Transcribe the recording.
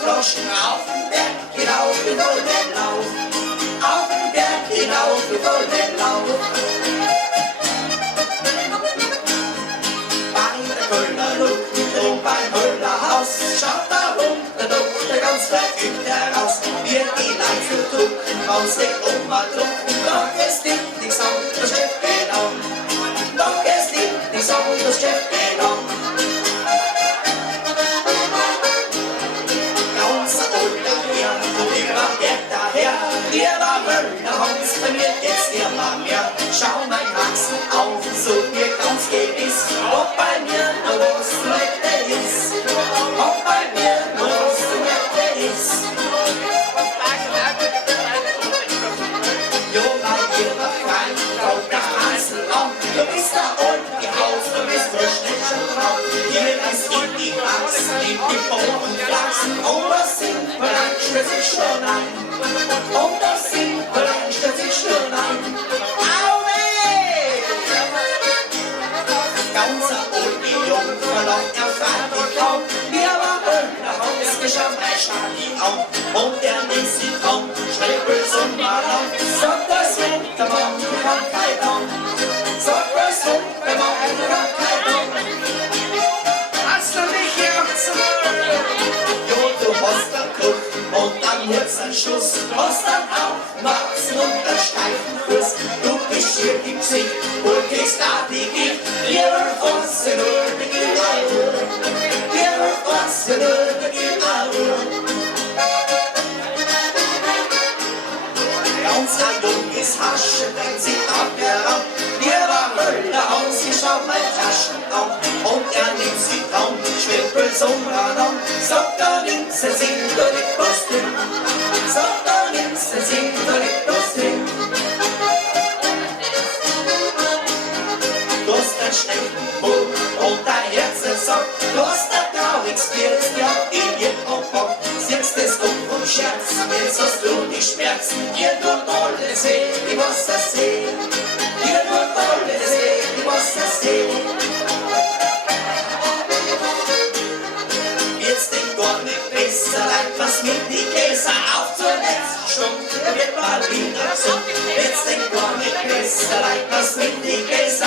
Froschen auf den Berg hinauf, wir wollen laufen. Auf den Berg hinauf, wir wollen laufen. Bei der Kölner Luft und beim Kölner Haus schaut da runter der ganz verübt heraus. Wir gehen einfach drucken, raus den Oma drucken, doch es liegt nichts an, das Chef genau. Doch es liegt nichts an, das Chef genau. Wir war Höller Hans, bei mir geht's immer mehr. Schau mein Haxen auf, so mir ganz gewiss, ob bei mir noch was zu retten ist. Ob bei mir noch was zu retten ist. Jo, weil ihr war fein, kommt der Hansel an. Du bist da unten Haus, du bist der Schnitzel drauf. Hier ist in die Achsen, in die Boden flachsen. Oh, was sind wir lang, stürzt sich schon ein. Und das Simperein stellt sich schon an. Auweh! Ganzer Uli Jung verlangt er fertig kaum. Wir waren nach Haus geschafft, er stand ihn auf. Und der nächste Traum, Schreibel zum Ballon. Sagt das Wintermann, du kannst kein Baum. Sagt das Wintermann, du kannst kein Baum. Hast du mich hier zum Jo, du hast den Kuch und dann wird's ein Schuss. Hast dann auf Matzen und der steifen Fuß. Du bist hier im Gesicht und kriegst da die Gift. Wir was in Urdige Auer. Wir was in Urdige Auer. Ganz ein junges Hasche bringt sich abgeraubt. Wir waren Höller aus, ich schau mein Taschen auf. Und er nimmt sie kaum, schwippelt zum Radon. Sagt er links, er singt er nicht was drin. Sagt er links, er singt er nicht was drin. Du hast einen schlechten Mut und dein Herz sagt, du hast ein trauriges Bild, ja, in jedem Bock. Siehst es und Scherz, jetzt hast du die Schmerzen. Ihr tut alles weh, die was das seh. Ihr tut alles weh, die was das seh. Wird's denn gar nicht besser, leid was mit die Käse auf zur letzten Stunde, wird mal wieder gesund. Wird's denn gar nicht besser, leid was mit die Käse